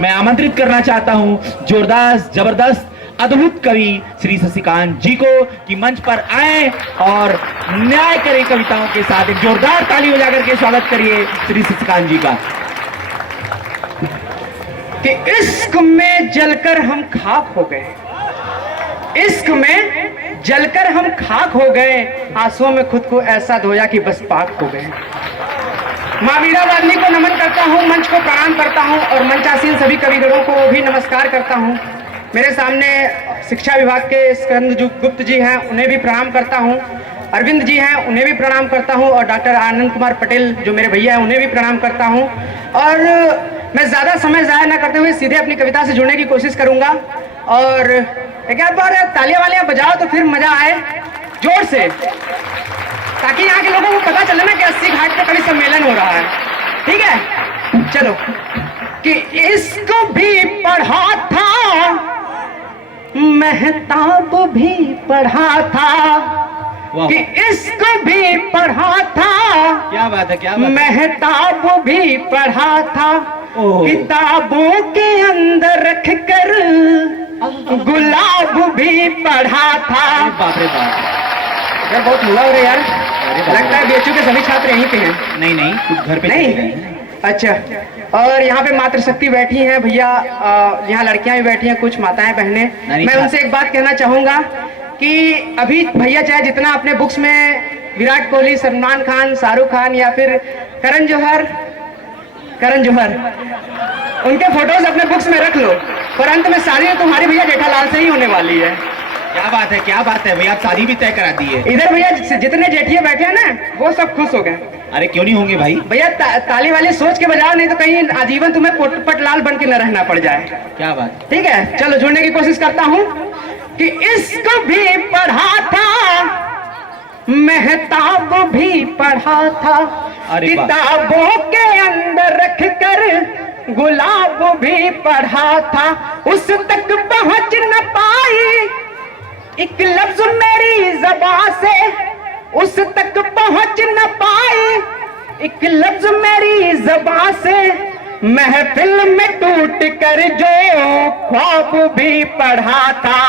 मैं आमंत्रित करना चाहता हूं जोरदार जबरदस्त अद्भुत कवि श्री शशिकांत जी को कि मंच पर आए और न्याय करें कविताओं के साथ। एक जोरदार ताली बजाकर के स्वागत करिए श्री शशिकांत जी का। कि इश्क में जलकर हम खाक हो गए, इश्क में जलकर हम खाक हो गए, आंसुओं में खुद को ऐसा धोया कि बस पाक हो गए। माँ वीणा वादनी को नमन करता हूँ, मंच को प्रणाम करता हूँ और मंचासीन सभी कविगणों को भी नमस्कार करता हूँ। मेरे सामने शिक्षा विभाग के स्कंद गुप्त जी हैं, उन्हें भी प्रणाम करता हूँ। अरविंद जी हैं, उन्हें भी प्रणाम करता हूँ और डॉक्टर आनंद कुमार पटेल जो मेरे भैया हैं, उन्हें भी प्रणाम करता हूँ। और मैं ज़्यादा समय ज़ाया न करते हुए सीधे अपनी कविता से जुड़ने की कोशिश करूँगा। और एक बार तालियां वालियां बजाओ तो फिर मज़ा आए जोर से, ताकि यहाँ के लोगों को पता चले ना कि 80 घाट पे कवि सम्मेलन हो रहा है। ठीक है, चलो। कि इसको भी पढ़ा था, महताब भी पढ़ा था, कि इसको भी पढ़ा था, क्या बात है, क्या बात है। महताब भी पढ़ा था, किताबों के अंदर रख कर गुलाब भी पढ़ा था। बाप रे बाप, यार बहुत हुआ हो रहा यार, लगता है बीएचयू के सभी छात्र यहीं पे हैं। नहीं नहीं, कुछ घर पे नहीं, अच्छा। और यहाँ पे मातृशक्ति बैठी हैं भैया, यहाँ लड़कियां भी बैठी हैं, कुछ माताएं बहनें। मैं उनसे एक बात कहना चाहूंगा कि अभी भैया चाहे जितना अपने बुक्स में विराट कोहली, सलमान खान, शाहरुख खान या फिर करण जौहर उनके फोटोज अपने बुक्स में रख लो, पर अंत में शादी तुम्हारी भैया जेठालाल से ही होने वाली है। क्या बात है, क्या बात है भैया, आप शादी भी तय करा दी है। इधर भैया जितने जेठिए बैठे हैं ना, वो सब खुश हो गए। अरे क्यों नहीं होंगे भाई भैया, ताली वाली सोच के बजाओ, नहीं तो कहीं आजीवन तुम्हें पोटपट लाल बन के न रहना पड़ जाए। क्या बात। ठीक है, चलो जुड़ने की कोशिश करता हूँ। कि इसको भी पढ़ा था, महताब भी पढ़ा था, किताबों के अंदर रख कर गुलाब भी पढ़ा था, उस तक पहुंच न पाई एक लफ्ज मेरी ज़बान से, उस तक पहुंच न पाई एक लफ्ज मेरी ज़बान से, महफिल में टूट कर जो ख्वाब भी पढ़ा था,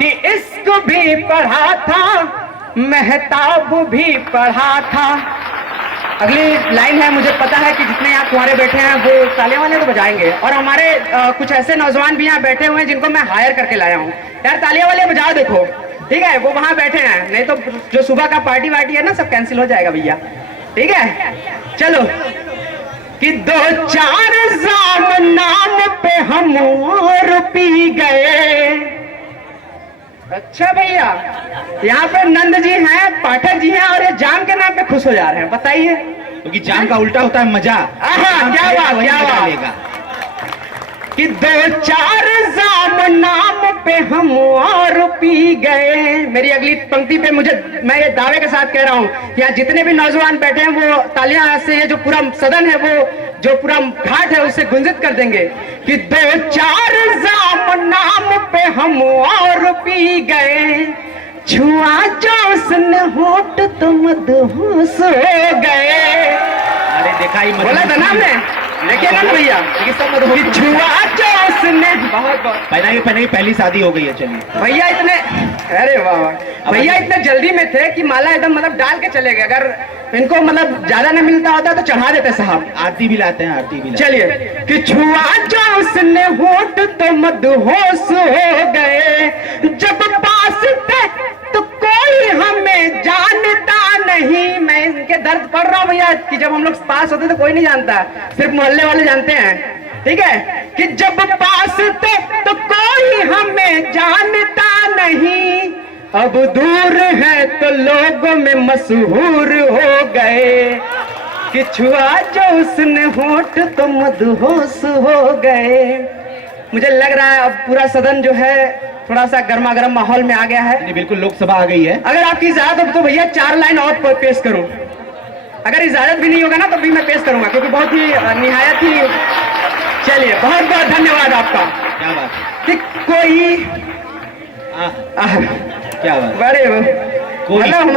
कि इश्क भी पढ़ा था, महताब भी पढ़ा था। अगली लाइन है, मुझे पता है कि जितने यहाँ कुंवारे बैठे हैं वो तालियां वाले तो बजाएंगे, और हमारे कुछ ऐसे नौजवान भी यहाँ बैठे हुए हैं जिनको मैं हायर करके लाया हूँ। यार तालियां वाले बजाओ, देखो ठीक है, वो वहां बैठे हैं, नहीं तो जो सुबह का पार्टी वार्टी है ना, सब कैंसिल हो जाएगा भैया। ठीक है, चलो। कि 2-4 जाम नाम पे हम और पी गए। अच्छा भैया, यहाँ पे नंद जी हैं, पाठक जी हैं, और ये जाम के नाम पे खुश हो जा रहे हैं, बताइए। क्योंकि जाम का उल्टा होता है मजा। क्या बात, क्या बात। कि 2-4 जाम नाम पे हम और पी गए। मेरी अगली पंक्ति पे मैं ये दावे के साथ कह रहा हूँ, यहाँ जितने भी नौजवान बैठे हैं वो तालियां से, ये जो पूरा सदन है, वो जो पूरा घाट है उसे गुंजित कर देंगे। कि 2-4 जाम नाम पे हम और पी गए, छुआ जो उसने होठ तो मदहोश हो गए। अरे देखा ही बोला था ना हमने, लेकिन ना भैया छुआ जो उसने, बहुत पहली शादी हो गई है। चलिए भैया इतने, अरे वाह भैया इतने जल्दी में थे कि माला एकदम मतलब डाल के चले गए। अगर इनको मतलब ज्यादा न मिलता होता तो चढ़ा देते साहब। आरती भी लाते हैं, आरती भी। चलिए। कि छुआ जो उसने होठ तो मदहोश हो गए, जब पास थे तो कोई हमें जानता नहीं। मैं इनके दर्द पढ़ रहा हूँ भैया, कि जब हम लोग पास होते तो कोई नहीं जानता, सिर्फ मोहल्ले वाले जानते हैं। ठीक है, कि जब पास थे तो कोई हमें जानता नहीं, अब दूर है तो लोगों में मशहूर हो गए। कि छुआ जो उसने होठ तो मदहोश हो गए। मुझे लग रहा है अब पूरा सदन जो है थोड़ा सा गर्मा गर्म माहौल में आ गया है। बिल्कुल, लोकसभा आ गई है। अगर आपकी इजाजत हो तो भैया 4 लाइन और पेश करूं। अगर इजाजत भी नहीं होगा ना तो भी मैं पेश करूंगा, क्योंकि बहुत ही निहायत ही। चलिए, बहुत बहुत धन्यवाद आपका। क्या बात कि कोई क्या बात, बड़े मतलब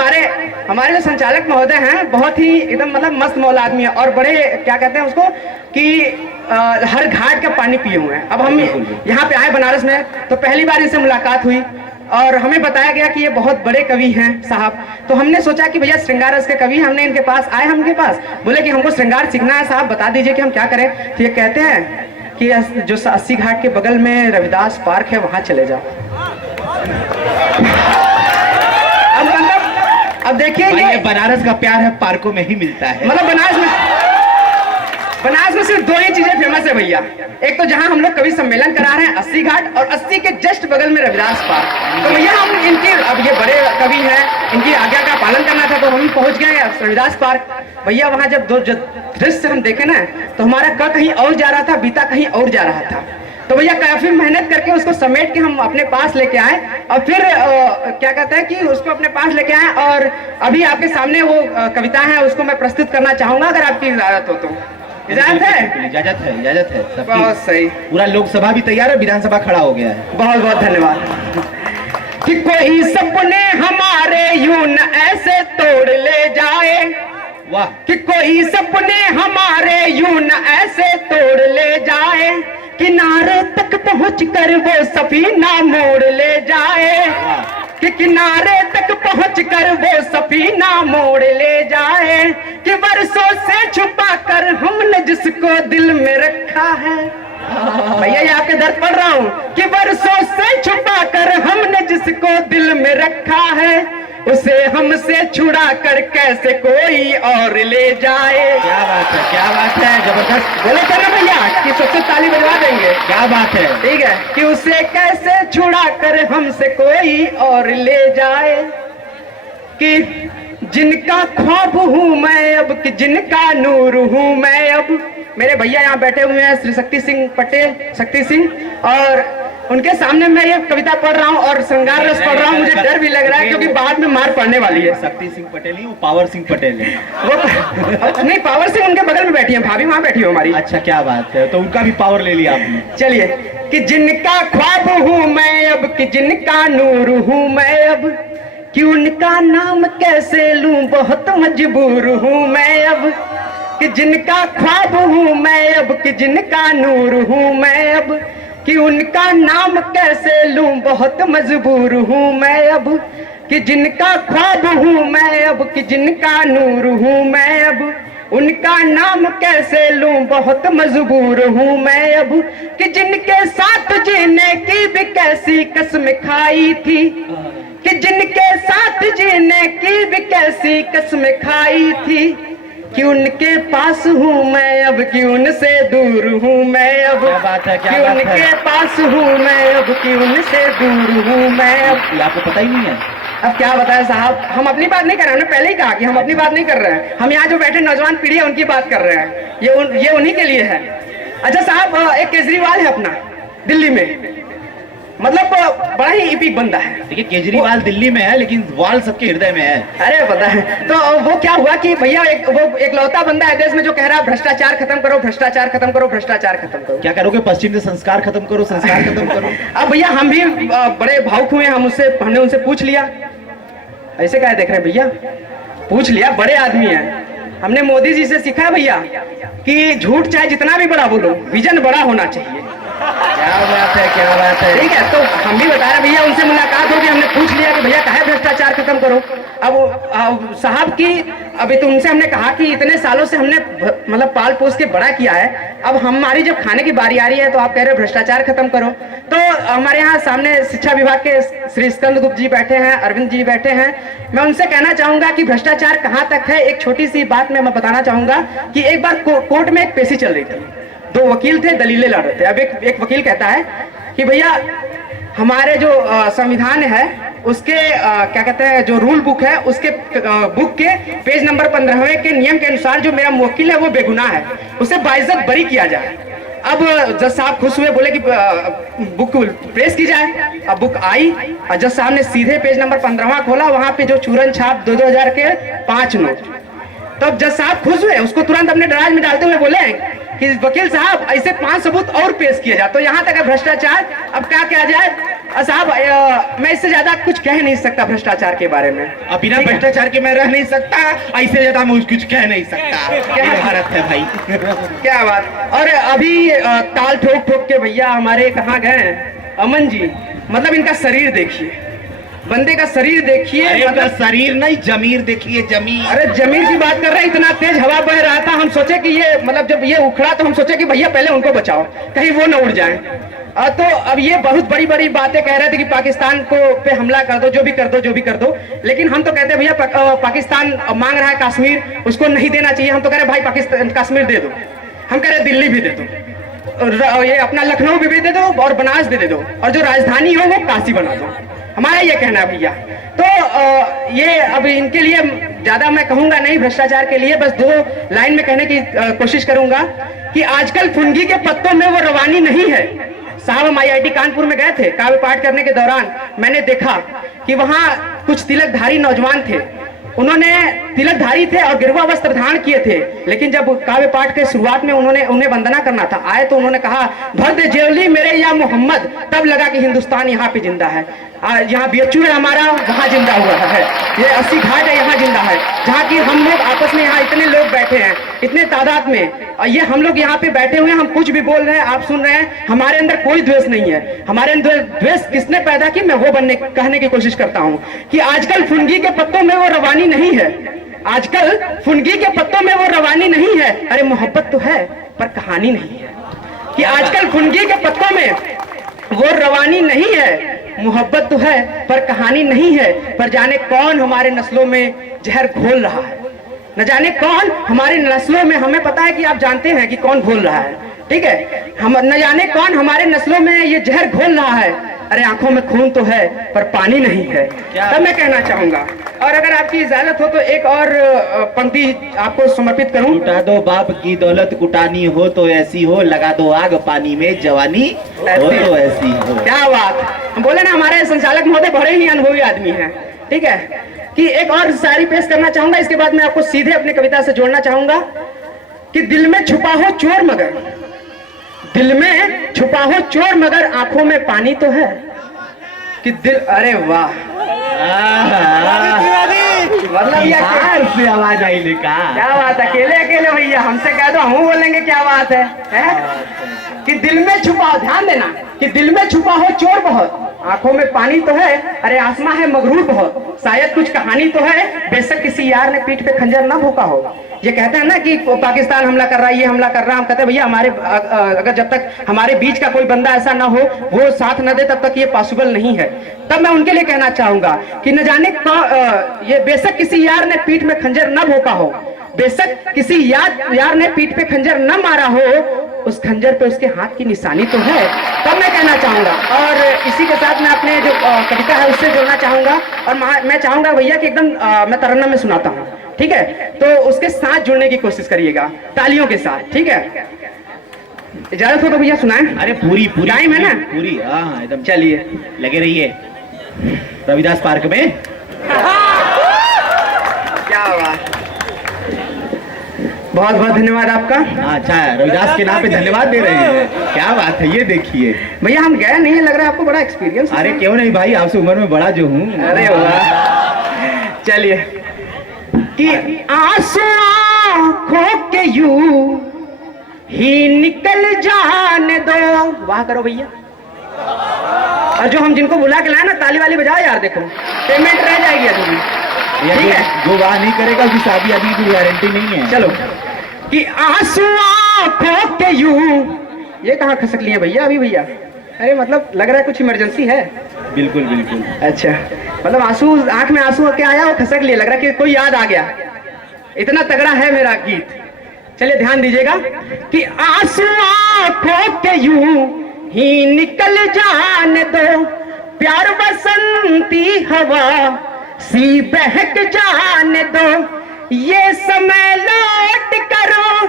हमारे जो संचालक महोदय हैं बहुत ही एकदम मतलब मस्त मौला आदमी है और बड़े क्या कहते हैं उसको कि हर घाट का पानी पिए हुए हैं। अब हम यहाँ पे आए बनारस में तो पहली बार इनसे मुलाकात हुई और हमें बताया गया कि ये बहुत बड़े कवि हैं साहब। तो हमने सोचा कि भैया श्रृंगार रस के कवि, हमने इनके पास आए, हम इनके पास बोले कि हमको श्रृंगार सीखना है साहब, बता दीजिए कि हम क्या करें। तो ये कहते हैं कि जो 80 घाट के बगल में रविदास पार्क है वहां चले जाओ। अब देखिए ये बनारस का प्यार है पार्कों में ही मिलता है। मतलब बनारस में सिर्फ दो ही चीजें फेमस है भैया। एक तो जहां हम लोग कवि सम्मेलन करा रहे हैं 80 घाट, और 80 के जस्ट बगल में रविदास पार्क। तो भैया हम इनके, अब ये बड़े कवि हैं, इनकी आज्ञा का पालन करना था तो हम पहुंच गए रविदास पार्क। भैया वहां जब दृश्य हम देखे ना तो हमारा क कहीं और जा रहा था, बीता कहीं और जा रहा था। तो भैया काफी मेहनत करके उसको समेट के हम अपने पास लेके आए और फिर क्या कहते हैं कि उसको अपने पास लेके आए और अभी आपके सामने वो कविता है उसको मैं प्रस्तुत करना चाहूंगा अगर आपकी इजाजत हो तो। इजाजत है? इजाजत है, इजाजत है। बहुत सही। पूरा लोकसभा भी तैयार है, विधानसभा खड़ा हो गया है। बहुत बहुत धन्यवाद। कि कोई सपने हमारे यूं न ऐसे तोड़ ले जाए, वाह। कि कोई सपने हमारे यूं न ऐसे तोड़ ले जाए, किनारे तक पहुंचकर वो सफीना मोड़ ले जाए, कि किनारे तक पहुंचकर वो सफीना मोड़ ले जाए, कि बरसों से छुपा कर हमने जिसको दिल में रखा है। भैया ये आपके दर्द पढ़ रहा हूँ कि बरसों से छुपा कर हमने जिसको दिल में रखा है, उसे हमसे छुड़ा कर कैसे कोई और ले जाए। क्या बात है, क्या बात है, जबरदस्त। बोले थे ना भैया कि सबसे ताली बजवा देंगे। क्या बात है। ठीक है कि उसे कैसे छुड़ा कर हमसे कोई और ले जाए, कि जिनका ख्वाब हूँ मैं अब, कि जिनका नूर हूँ मैं अब। मेरे भैया यहाँ बैठे हुए हैं श्री शक्ति सिंह पटेल, शक्ति सिंह, और उनके सामने मैं ये कविता पढ़ रहा हूँ और श्रृंगार रस पढ़ रहा हूँ। मुझे डर भी लग रहा है क्योंकि बाद में मार पड़ने वाली है। शक्ति सिंह पटेल ही, वो पावर सिंह पटेल है। वो नहीं, पावर सिंह उनके बगल में बैठी है, भाभी वहाँ बैठी हो हमारी। अच्छा क्या बात है, तो उनका भी पावर ले लिया आपने। चलिए कि जिनका ख्वाब हूँ मैं अब, कि जिनका नूर हूँ मैं अब, कि उनका नाम कैसे लूं बहुत मजबूर हूँ मैं अब, कि जिनका ख्वाब हूँ मैं अब, कि जिनका नूर हूँ मैं अब, कि उनका नाम कैसे लूं बहुत मजबूर हूँ मैं अब, कि जिनका ख्वाब हूँ मैं अब, कि जिनका नूर हूँ मैं अब, उनका नाम कैसे लूं बहुत मजबूर हूँ मैं अब, कि जिनके साथ जीने की भी कैसी कसम खाई थी, कि जिनके साथ जीने की भी कैसी कसम खाई थी, कि उनके पास हूँ मैं अब, कि उनसे दूर हूँ मैं अब। क्या बात है, क्या कि बात है। उनके पास हूँ मैं अब, कि उनसे दूर हूँ मैं अब। ये आपको पता ही नहीं है। अब क्या बताएं साहब, हम अपनी बात नहीं कर रहे हैं, हमने पहले ही कहा कि हम अपनी बात नहीं कर रहे हैं। हम यहाँ जो बैठे नौजवान पीढ़ी है उनकी बात कर रहे हैं, ये उन्हीं के लिए है। अच्छा साहब, एक केजरीवाल है अपना दिल्ली में, मतलब बड़ा ही इपिक बंदा है। देखिए केजरीवाल दिल्ली में है लेकिन वाल सबके हृदय में है। अरे पता है। तो वो क्या हुआ कि भैया वो एक लौता बंदा है देश में जो कह रहा है भ्रष्टाचार खत्म करो, भ्रष्टाचार खत्म करो, भ्रष्टाचार खत्म करो। क्या करोगे? पश्चिम से संस्कार खत्म करो, संस्कार खत्म करो। अब भैया हम भी बड़े भावुक हुए, हमने उनसे पूछ लिया। ऐसे क्या देख रहे हैं भैया, पूछ लिया, बड़े आदमी है। हमने मोदी जी से सीखा भैया कि झूठ चाहे जितना भी बड़ा बोलो, विजन बड़ा होना चाहिए। क्या बात है, क्या बात है। ठीक है, तो हम भी बता रहे भैया, उनसे मुलाकात होगी, हमने पूछ लिया कि भैया काहे भ्रष्टाचार खत्म करो। अब साहब की अभी तो उनसे हमने कहा कि इतने सालों से हमने मतलब पाल पोस के बड़ा किया है, अब हमारी जब खाने की बारी आ रही है तो आप कह रहे हो भ्रष्टाचार खत्म करो। तो हमारे यहाँ सामने शिक्षा विभाग के श्री स्कंद गुप्त जी बैठे हैं, अरविंद जी बैठे हैं। मैं उनसे कहना चाहूंगा कि भ्रष्टाचार कहाँ तक है। एक छोटी सी बात मैं बताना चाहूंगा कि एक बार कोर्ट में एक पेशी चल रही थी, दो वकील थे, दलीलें लड़ रहे थे। अब एक वकील कहता है कि भैया हमारे जो संविधान है उसके क्या कहते हैं जो रूल बुक है, उसके बुक के पेज नंबर 15वें के नियम के अनुसार जो मेरा मुवक्किल है वो बेगुनाह है, उसे बाइज्जत बरी किया जाए। अब जज साहब खुश हुए, बोले कि बुक पेश की जाए। अब बुक आई और जज साहब ने सीधे पेज नंबर 15वां खोला, वहां पे जो चूरन छाप 2000 के 5 नोट। तो अब जज साहब खुश हुए, उसको तुरंत अपने दराज में डालते हुए बोले कि वकील साहब ऐसे 5 सबूत और पेश किए जाए। तो यहाँ तक है भ्रष्टाचार। अब क्या किया जाए, साहब मैं इससे ज्यादा कुछ कह नहीं सकता भ्रष्टाचार के बारे में। अब बिना भ्रष्टाचार के मैं रह नहीं सकता, ऐसे ज्यादा मैं कुछ कह नहीं सकता। क्या भारत है भाई। क्या बात। और अभी ताल ठोक ठोक के भैया हमारे कहाँ गए, अमन जी, मतलब इनका शरीर देखिए, बंदे का शरीर देखिए, मतलब शरीर नहीं जमीर देखिए, जमीर। अरे जमीर की बात कर रहे हैं, इतना तेज हवा बह रहा था, हम सोचे कि ये मतलब जब ये उखड़ा तो हम सोचे कि भैया पहले उनको बचाओ कहीं वो न उड़ जाए। तो अब ये बहुत बड़ी बड़ी बातें कह रहे थे कि पाकिस्तान को पे हमला कर दो, जो भी कर दो, जो भी कर दो, लेकिन हम तो कहते हैं भैया पाकिस्तान मांग रहा है कश्मीर, उसको नहीं देना चाहिए। हम तो कह रहे भाई पाकिस्तान कश्मीर दे दो, हम कह रहे दिल्ली भी दे दो, ये अपना लखनऊ भी दे दो और बनारस भी दे दो, और जो राजधानी हो वो काशी बना दो, हमारा ये कहना है भैया। तो ये अब इनके लिए ज्यादा मैं कहूंगा नहीं, भ्रष्टाचार के लिए बस 2 लाइन में कहने की कोशिश करूंगा कि आजकल फुनगी के पत्तों में वो रवानी नहीं है। साहब हम IIT कानपुर में गए थे, काव्य पाठ करने के दौरान मैंने देखा कि वहां कुछ तिलकधारी नौजवान थे, उन्होंने तिलकधारी थे और गिरवा वस्त्र धारण किए थे, लेकिन जब काव्य पाठ के शुरुआत में उन्हें वंदना करना था, आए तो उन्होंने कहा भद्र जेवली मेरे या मोहम्मद, तब लगा कि हिंदुस्तान यहाँ पे जिंदा है। यहाँ BHU है हमारा, वहाँ जिंदा हुआ है, ये 80 घाट है, यहाँ जिंदा है, जहाँ की हम लोग आपस में यहाँ इतने लोग बैठे हैं, इतने तादाद में, और ये हम लोग यहाँ पे बैठे हुए हैं, हम कुछ भी बोल रहे हैं, आप सुन रहे हैं, हमारे अंदर कोई द्वेष नहीं है। हमारे अंदर द्वेष किसने पैदा की, मैं वो कहने की कोशिश करता हूँ कि आजकल फुनगी के पत्तों में वो रवानी नहीं है, आजकल फुनगी के पत्तों में वो रवानी नहीं है। अरे मोहब्बत तो है पर कहानी नहीं है, कि आजकल फुनगी के पत्तों में वो रवानी नहीं है, मोहब्बत तो है पर कहानी नहीं है। पर जाने कौन हमारे नस्लों में जहर घोल रहा है, न जाने कौन हमारी नस्लों में, हमें पता है कि आप जानते हैं कि कौन घोल रहा है, ठीक है, हम न जाने कौन हमारे नस्लों में ये जहर घोल रहा है। अरे आंखों में खून तो है पर पानी नहीं है, तब मैं कहना चाहूंगा। और अगर आपकी इजाजत हो तो एक और पंक्ति आपको समर्पित करूं। लुटा दो बाप की दौलत, कुटानी हो तो ऐसी हो, लगा दो आग पानी में, जवानी हो तो ऐसी हो। क्या बात। हम बोले ना हमारे संचालक महोदय बड़े ही अनुभवी आदमी हैं, ठीक है, कि एक और शायरी पेश करना चाहूंगा, इसके बाद मैं आपको सीधे अपनी कविता से जोड़ना चाहूंगा कि दिल में छुपा हो चोर मगर, दिल में छुपा हो चोर मगर आंखों में पानी तो है, कि दिल, अरे वाह, मतलब यार से आवाज आई लिखा, क्या बात, अकेले अकेले भैया, हमसे कह दो हम बोलेंगे, क्या बात है? कि दिल में छुपा, ध्यान देना, कि दिल में छुपा हो चोर बहुत, आंखों में पानी तो है, अरे आसमां है मगरूर बहुत, शायद कुछ कहानी तो है, बेशक किसी यार ने पीठ पे खंजर ना भोंका हो। ये कहते हैं ना कि पाकिस्तान हमला कर रहा है, ये हमला कर रहा है, हम कहते हैं भैया हमारे अगर जब तक हमारे बीच का कोई बंदा ऐसा ना हो, वो साथ न दे, तब तक ये पॉसिबल नहीं है। तब मैं उनके लिए कहना चाहूंगा कि न जाने ये बेशक किसी यार ने पीठ में खंजर न भोंका हो, बेशक किसी यार ने पीठ पे खंजर न मारा हो, उस खंजर पे उसके हाथ की निशानी तो है, तब मैं कहना चाहूंगा। और इसी के साथ मैं अपने जो कविता है उससे जोड़ना चाहूंगा, और मैं चाहूंगा भैया कि एकदम मैं तरन्नुम में सुनाता हूँ, ठीक है, तो उसके साथ जुड़ने की कोशिश करिएगा, तालियों के साथ, ठीक है, इजाजत हो तो भैया सुनाएं। अरे पूरी टाइम है ना, पूरी, हाँ एकदम, चलिए लगे रहिए रविदास पार्क में। क्या बात, बहुत बहुत धन्यवाद आपका। अच्छा, रविदास के नाम पे धन्यवाद दे रहे हैं, क्या बात है, ये देखिए भैया हम गए नहीं, लग रहा है आपको बड़ा एक्सपीरियंस। अरे क्यों नहीं भाई, आपसे उम्र में बड़ा जो हूँ। अरे वाह, चलिए, कि आंसू आँखों के यूं ही निकल जाने दो, वाह करो भैया। और जो हम जिनको बुला के लाए ना, ताली वाली बजाओ यार, देखो पेमेंट रह जाएगी अभी, ठीक है, जो वाह नहीं करेगा उसकी शादी आदि की गारंटी नहीं है। चलो, कि आंसू आँखों के यूं, ये कहाँ खसक लिए भैया अभी भैया, अरे मतलब लग रहा है कुछ इमरजेंसी है। बिल्कुल बिल्कुल, अच्छा, मतलब आंसू, आंख में आंसू क्या आया वो खसक लिए, लग रहा है कि कोई याद आ गया, इतना तगड़ा है मेरा गीत। चलिए ध्यान दीजिएगा, कि आंसू आँखों के यूं ही निकल जाने दो, प्यार बसंती हवा सी बहक जाने दो, ये समय लौट करो।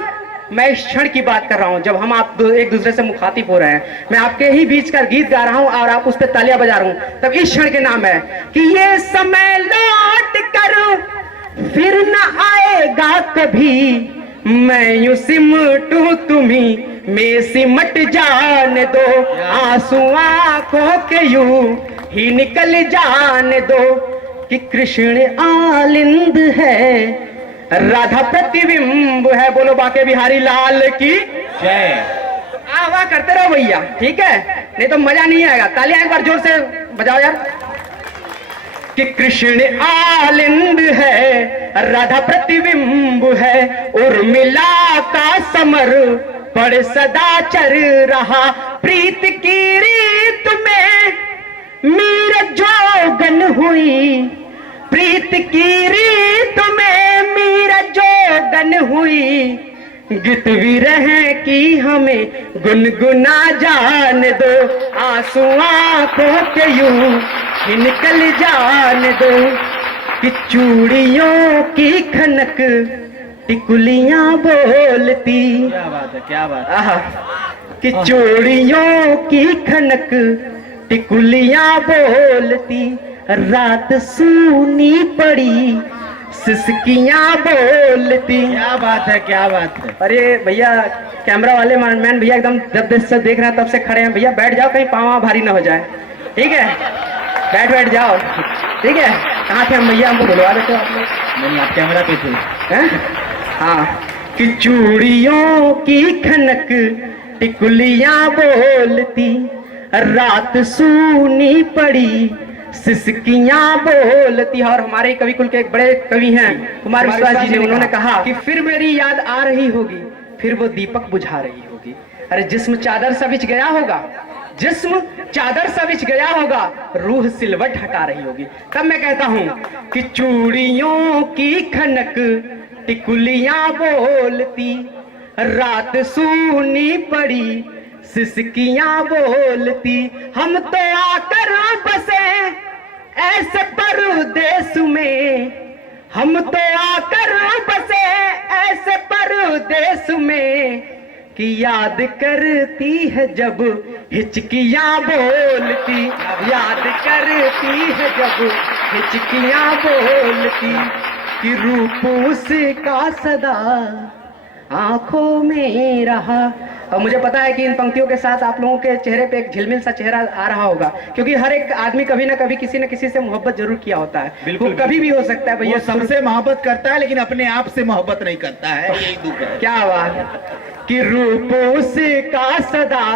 मैं इस क्षण की बात कर रहा हूं जब हम आप एक दूसरे से मुखातिब हो रहे हैं, मैं आपके ही बीच का गीत गा रहा हूं और आप उस पर तालियां बजा रहा हूं, तब इस क्षण के नाम है कि ये समय लौट करो, फिर न आएगा कभी, मैं यूं सिमटूं तुम्हीं में सिमट जाने दो, आंसू आंखों के यूं ही निकल जाने दो, कि कृष्ण आलिंद है, राधा प्रतिबिंब है। बोलो बाके बिहारी लाल की जय। वाह करते रहो भैया, ठीक है, नहीं तो मजा नहीं आएगा। तालियां एक बार जोर से बजाओ यार। कि कृष्ण आलिंद है, राधा प्रतिबिंब है, उर्मिला का समर पर सदा चल रहा, प्रीत की रीत में मीरा जोगन हुई, प्रीत की रीत में मीरा जोगन हुई, गीत विरह की हमें गुनगुना जान दो, आंसू आंखों के यूं ही निकल जान दो, कि चूड़ियों की खनक टिकुलियां बोलती। क्या बात है, क्या बात है। आहा, कि चूड़ियों की खनक टिकुलियां बोलती, रात सूनी पड़ी सिसकियां बोलती। क्या बात है, क्या बात है। अरे भैया कैमरा वाले मैन भैया एकदम जब से देख रहे हैं तब से खड़े हैं। भैया बैठ जाओ, कहीं पाँव भारी ना हो जाए, ठीक है, बैठ जाओ, ठीक है। कहाँ थे हम भैया, हमको बुलवा देते हो आप लोग? नहीं, आप कैमरा पे थे। हैं? हाँ, कि चूड़ियों की खनक टिकुलियां बोलती, रात सूनी पड़ी सिसकियां बोलती। और हमारे कवि कुल के एक बड़े कवि हैं कुमार विश्वास जी ने, उन्होंने कहा कि फिर मेरी याद आ रही होगी, फिर वो दीपक बुझा रही होगी। अरे जिस्म चादर सा बिछ गया होगा, जिस्म चादर सा बिछ गया होगा, रूह सिलवट हटा रही होगी। तब मैं कहता हूं कि चूड़ियों की खनक टिकुलियां बोलती, रात सूनी पड़ी सिसकियां बोलती, हम तो आकर बसे ऐसे परदेस में, हम तो आकर बसे ऐसे परदेस में, कि याद करती है जब हिचकियां बोलती, याद करती है जब हिचकियां बोलती, कि रूप उसका सदा आंखों में रहा। और मुझे पता है कि इन पंक्तियों के साथ आप लोगों के चेहरे पे एक झिलमिल सा चेहरा आ रहा होगा, क्योंकि हर एक आदमी कभी ना कभी किसी न किसी से मोहब्बत जरूर किया होता है। बिल्कुल, वो कभी भी हो सकता है भैया, वो सबसे मोहब्बत करता है लेकिन अपने आप से मोहब्बत नहीं करता है, यही दुख है। क्या बात, कि रूप उसका सदा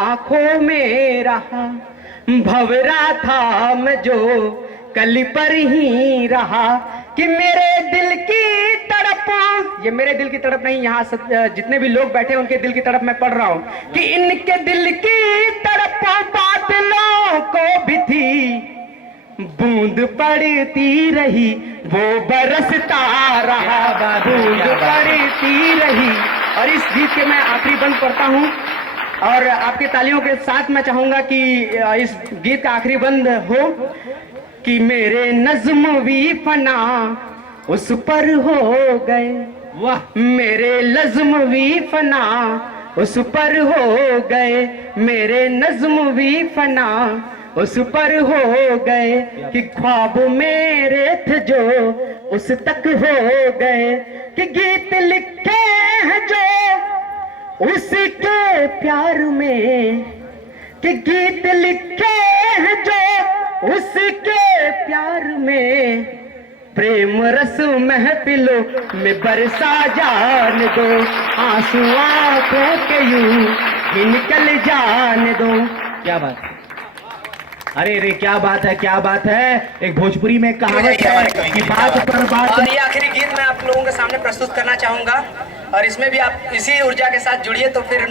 आंखों में रहा, भंवरा था मैं जो कली पर ही रहा, कि मेरे दिल की तड़प, ये मेरे दिल की तड़प नहीं, यहाँ जितने भी लोग बैठे हैं उनके दिल की तड़प मैं पढ़ रहा हूँ, कि इनके दिल की तड़प बादलों को भी थी, बूंद पड़ती रही वो बरसता रहा, बूंद पड़ती रही। और इस गीत के मैं आखिरी बंद पढ़ता हूँ, और आपकी तालियों के साथ मैं चाहूंगा कि इस गीत का आखिरी बंद हो, कि मेरे नज्म भी फना उस पर हो गए, वाह, मेरे नज्म भी फना उस पर हो गए, मेरे नज्म भी फना उस पर हो गए, कि ख्वाब मेरे थे जो उस तक हो गए, कि गीत लिखे हैं जो उसके प्यार में, कि गीत लिखे हैं जो उसके प्यार में, प्रेम रस महफिलों में बरसा जान दो, आंसू आंखों के यूं ही निकल जान दो। क्या बात है। अरे रे क्या बात है, क्या बात है। एक भोजपुरी में कहावत है कि बात पर बात। और ये आखिरी गीत मैं आप लोगों के सामने प्रस्तुत करना चाहूंगा, और इसमें भी आप इसी ऊर्जा के साथ जुड़िए, तो फिर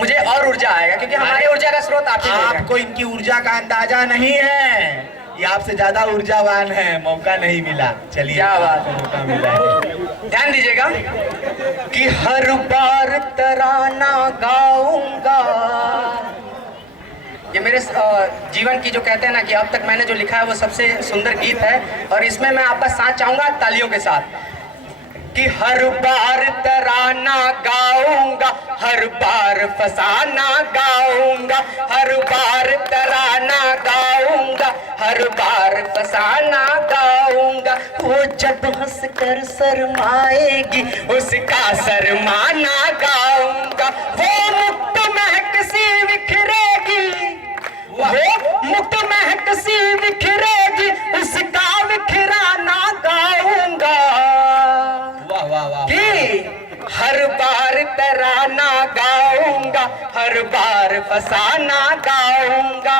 मुझे और ऊर्जा आएगा, क्योंकि हमारी ऊर्जा का स्रोत आप ही हैं। आपको इनकी ऊर्जा का अंदाजा नहीं है, ये आपसे ज्यादा ऊर्जावान है, मौका नहीं मिला। चलिए, क्या बात आपको मौका मिला है। ध्यान दीजिएगा, कि हर बार तराना गाऊंगा, ये मेरे जीवन की जो कहते हैं ना कि अब तक मैंने जो लिखा है वो सबसे सुंदर गीत है, और इसमें मैं आपका साथ चाहूंगा तालियों के साथ, कि हर बार तराना गाऊंगा, हर बार फसाना गाऊंगा, हर बार तराना गाऊंगा, हर बार फसाना गाऊंगा, गाऊंगा। वो जब हंसकर शर्माएगी उसका शर्माना गाऊंगा। वो मुक्त महक सी बिखरेगी, वो मुक्त महक सी बिखरेगी, उसका बिखराना गाऊंगा। वाह वाह वाह। कि हर बार तराना गाऊंगा, हर बार फसाना गाऊंगा।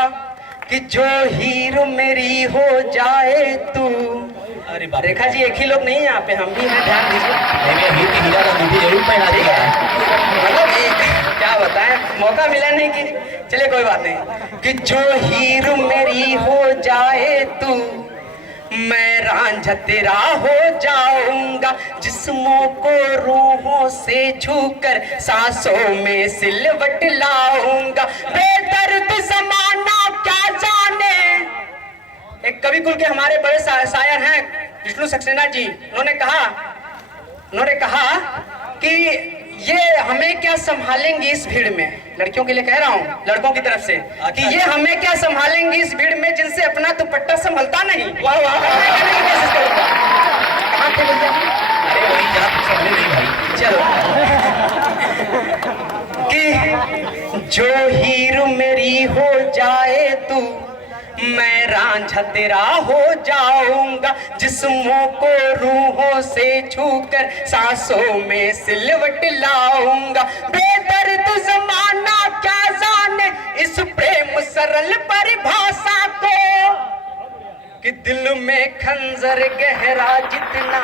कि जो हीरो मेरी हो जाए तू। अरे बाप, रेखा जी एक ही लोग नहीं है यहाँ पे, हम भी हैं, ध्यान दीजिए। मैंने हीर की हीरा का मुझे जरूर पहना ठीक दिया है, है। मतलब क्या बताएं, मौका मिला नहीं कि चलिए कोई बात नहीं। कि जो हीरो मेरी हो जाए तू, मैं रांझा तेरा हो जाऊंगा। जिस्मों को रूहों से छूकर सांसों में सिलवट लाऊंगा। बेदर्द जमाना क्या जाने। एक कवि कुल के हमारे बड़े शायर हैं विष्णु सक्सेना जी, उन्होंने कहा कि ये हमें क्या संभालेंगी इस भीड़ में। लड़कियों के लिए कह रहा हूँ, लड़कों की तरफ से, कि ये हमें क्या संभालेंगी इस भीड़ में जिनसे अपना दुपट्टा संभलता नहीं। वाह वाह, कोशिश करूंगा। कहाँ थे भैया? अरे वही जहाँ कुछ संभले नहीं भाई। चलो। कि जो हीरो मेरी हो जाए तू, मैं रांझा तेरा हो जाऊंगा। जिस्मों को रूहों से छूकर सांसों में सिलवट लाऊंगा। बेदर्द जमाना क्या जाने इस प्रेम सरल परिभाषा को। कि दिल में खंजर गहरा जितना,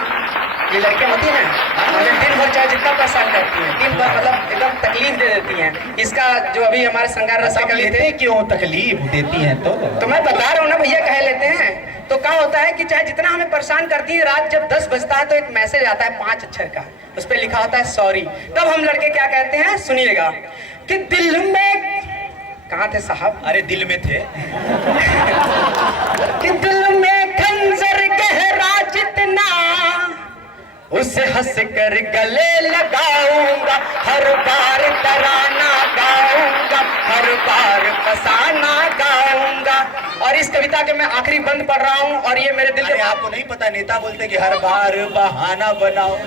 ये लड़कियां होती हैं ना, दिन भर चाहे जितना परेशान करती हैं, दिन भर मतलब एकदम तकलीफ दे देती हैं। इसका जो अभी हमारे श्रृंगार रसा कवि थे, क्यों तकलीफ देती हैं? तो मैं बता रहा हूँ ना भैया, कह लेते हैं। तो क्या होता है कि चाहे जितना हमें परेशान करती है, रात जब 10 बजता है तो एक मैसेज आता है 5 अक्षर का, उस पर लिखा होता है सॉरी। तब हम लड़के क्या कहते हैं, सुनिएगा। कि दिल में, कहाँ थे साहब? अरे दिल में थे। कि दिल में खंजर गहरा जितना, उसे हंस कर गले लगाऊंगा। हर बार तराना गाऊंगा, हर बार फसाना गाऊंगा। और इस कविता के मैं आखिरी बंद पढ़ रहा हूँ, और ये मेरे दिल के, आपको नहीं पता नेता बोलते कि हर बार बहाना बनाओ।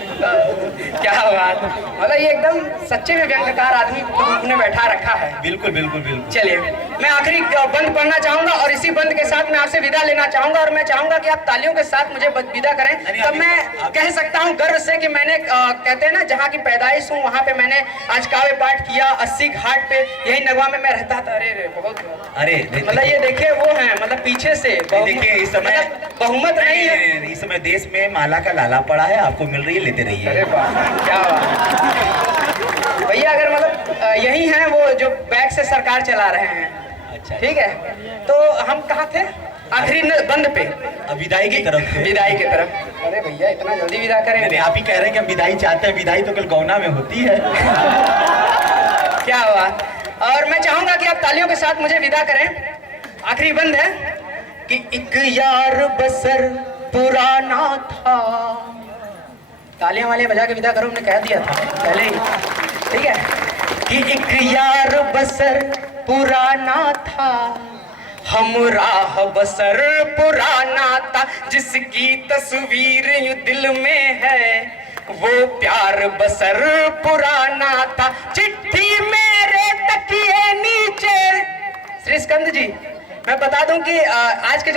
क्या बात, मतलब ये एकदम सच्चे में व्यंग्यकार आदमी ने बैठा रखा है। बिल्कुल बिल्कुल बिल्कुल। चलिए, मैं आखिरी बंद पढ़ना चाहूंगा, और इसी बंद के साथ मैं आपसे विदा लेना चाहूंगा। और मैं चाहूंगा कि आप तालियों के साथ मुझे विदा करें। तब मैं कह सकता हूं गर्व से कि मैंने, कहते हैं ना, जहाँ की पैदाइश हूँ वहाँ पे मैंने आज काव्य पाठ किया। 80 घाट पे, यही नगवा में मैं रहता था। अरे बहुत, अरे मतलब ये देखिए वो है, मतलब पीछे से देखिए इस समय बहुमत नहीं है। इस समय देश में माला का लाला पड़ा है, आपको मिल रही है, लेते रहिए। अरे वाह, क्या बात भैया। अगर मतलब यही है वो जो बैग से सरकार चला रहे हैं। अच्छा, ठीक है, तो हम कहाँ थे? आखिरी बंद पे, विदाई की तरफ से। विदाई की तरफ। अरे भैया इतना जल्दी विदा करें? आप ही कह रहे हैं कि हम विदाई चाहते हैं। विदाई तो कल गौना में होती है। क्या बात। और मैं चाहूंगा कि आप तालियों के साथ मुझे विदा करें। आखिरी बंद है कि एक यार बसर पुराना था। तालियां वाले बजा के विदा करो, हमने कह दिया था पहले ही। ठीक है, कि एक यार बसर पुराना था, हमराह बसर पुराना था। जिसकी तस्वीर यूं दिल में है, वो प्यार बसर पुराना था। चिट्ठी मेरे तकिए नीचे। श्री स्कंद जी, मैं बता दूं कि आज के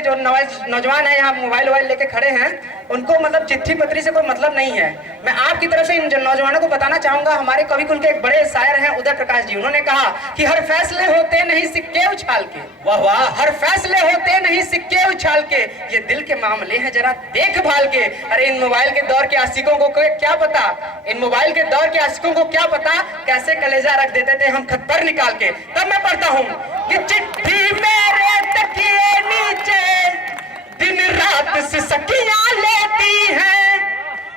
जो नौजवान है यहाँ मोबाइल वोबाइल लेके खड़े हैं, उनको मतलब चिट्ठी पत्री से कोई मतलब नहीं है। मैं आपकी तरफ से इन नौजवानों को बताना चाहूंगा। हमारे कवि कुल के एक बड़े शायर हैं उदय प्रकाश जी, उन्होंने कहा कि हर फैसले होते नहीं सिक्के उछाल के। वाह वाह। हर फैसले होते नहीं सिक्के उछाल के, ये दिल के मामले हैं जरा देखभाल के। अरे इन मोबाइल के दौर के आशिकों को क्या पता, इन मोबाइल के दौर के आशिकों को क्या पता कैसे कलेजा रख देते थे हम खत पर निकाल के। तब मैं पढ़ता हूँ कि चिट्ठी मेरे तकिए नीचे दिन रात से सखियां लेती हैं।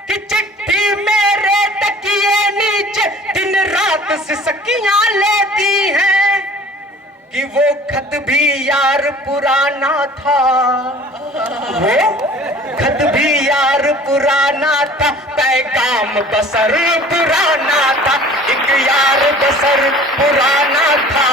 कि चिट्ठी मेरे तकिए नीचे दिन रात से सखियां लेती हैं। कि वो खत भी यार पुराना था, वो खत भी यार पुराना था। पैगाम बसर पुराना था, एक यार बसर पुराना था,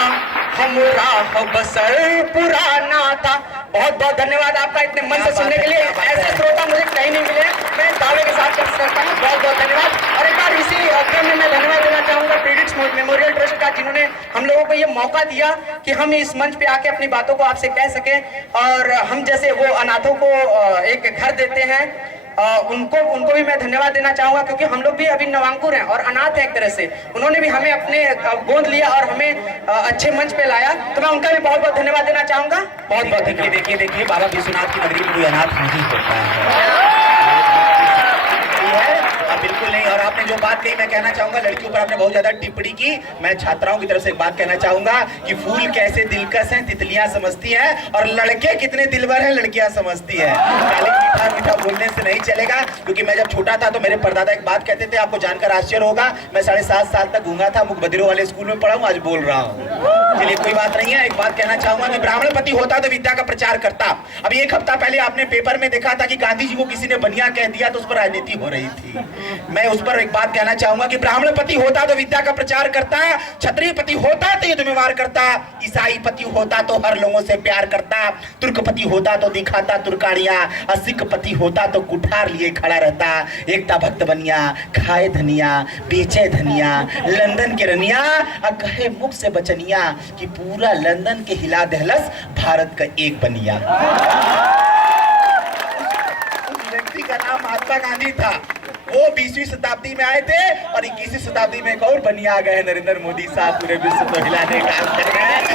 हमराह बसर पुराना था। बहुत बहुत धन्यवाद आपका इतने मन से सुनने के लिए। ऐसे श्रोता मुझे कहीं नहीं मिले, मैं दावे के साथ करता हूँ। बहुत बहुत धन्यवाद। और एक बार इसी क्रम में मैं धन्यवाद देना चाहूंगा पीडिट्स मेमोरियल ट्रस्ट का, जिन्होंने हम लोगों को ये मौका दिया कि हम इस मंच पे आके अपनी बातों को आपसे कह सकें। और हम जैसे वो अनाथों को एक घर देते हैं, उनको भी मैं धन्यवाद देना चाहूंगा, क्योंकि हम लोग भी अभी नवांकुर हैं और अनाथ हैं एक तरह से। उन्होंने भी हमें अपने गोद लिया और हमें अच्छे मंच पे लाया, तो मैं उनका भी बहुत बहुत धन्यवाद देना चाहूंगा। बहुत बहुत देखिए बाबा विश्वनाथ की नगरी में कोई अनाथ नहीं होता है। बिल्कुल नहीं। और आपने जो बात कही, मैं कहना चाहूंगा, लड़कियों पर आपने बहुत ज्यादा टिप्पणी की। मैं छात्राओं की तरफ से एक बात कहना चाहूंगा कि फूल कैसे दिलकश हैं तितलियां समझती हैं, और लड़के कितने दिलबर हैं लड़कियां समझती हैं। खाली मीठा मीठा बोलने से नहीं चलेगा, क्योंकि मैं जब छोटा था तो मेरे परदादा एक बात कहते थे, आपको जानकर आश्चर्य होगा, मैं 7.5 साल तक गूंगा था, मुख बधिरों वाले स्कूल में पढ़ा हूं, आज बोल रहा हूँ। चलिए कोई बात नहीं है। एक बात कहना चाहूंगा कि ब्राह्मण पति होता तो विद्या का प्रचार करता। अभी 1 हफ्ता पहले आपने पेपर में देखा था कि गांधी जी को किसी ने बनिया कह दिया, तो उस पर राजनीति हो रही थी। मैं उस पर एक बात कहना चाहूंगा कि ब्राह्मण पति होता तो विद्या का प्रचार करता, क्षत्रिय पति होता तो युद्ध में वार करता, ईसाई पति होता तो हर लोगों से प्यार करता, तुर्क पति होता तो दिखाता तुर्कानियां, और सिख पति होता तो कुठार लिए खड़ा रहता। एकता भक्त बनिया, खाए धनिया, बेचे धनिया, लंदन के रनिया, और कहे मुख से बचनिया कि पूरा लंदन के हिला दहलस भारत का एक बनिया। उस व्यक्ति का नाम महात्मा गांधी था। वो 20वीं शताब्दी में आए थे और 21वीं शताब्दी में एक और बनिया आ गए, नरेंद्र मोदी साहब पूरे विश्व को हिलाने का काम कर रहे हैं।